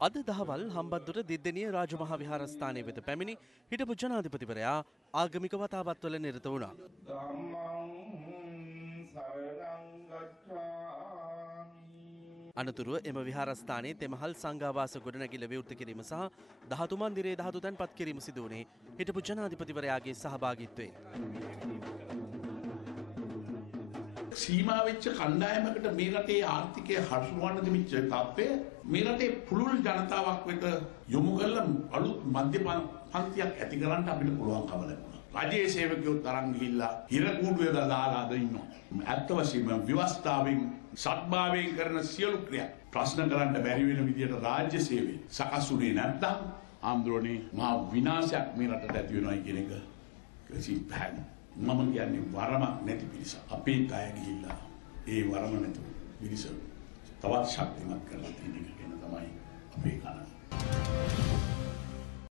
අද දහවල් හම්බන්තොට දිද්දෙනිය රාජමහා විහාරස්ථානයේ වෙත පැමිණි හිටපු ජනාධිපතිවරයා ආගමික වතාවත්වල නිරත වුණා. අනතුරුව එම විහාරස්ථානයේ තෙමහල් සංඝාවාස ගොඩනැගිල්ල විවෘත කිරීම සහ ධාතු මන්දිරයේ ධාතු තැන්පත් කිරීම සිදු වුණේ හිටපු ජනාධිපතිවරයාගේ සහභාගීත්වයෙන්. සීමා වෙච්ච කණ්ඩායමකට මේ රටේ ආර්ථිකය හසුරුවන්න දෙමිච්ච තත්ත්වය මේ රටේ පුළුල් ජනතාවක් වෙත යොමු කරලා අලුත් මධ්‍ය පන්තියක් ඇති කරන්න අපිට පුළුවන්කම ලැබුණා. රජයේ සේවකයෝ තරම් ගිහිල්ලා හිර කූඩුවේ දාලා අද ඉන්නවා. ඇත්ත වශයෙන්ම ව්‍යවස්ථාවෙන් සත්භාවයෙන් කරන සියලු ක්‍රියා ප්‍රශ්න කරන්න බැරි වෙන විදියට රාජ්‍ය සේවය සකස් වුණේ නැත්නම් ආම්ද්‍රෝණේ මහා විනාශයක් මේ රටට ඇති වෙනවායි කියන එක කිසිපැයි මම කියන්නේ වරමක් නැති පිරිස. අපේ කය ගිහිල්ලා ඒ වරම නැතුව පිරිස තවත් ශක්තිමත් කරලා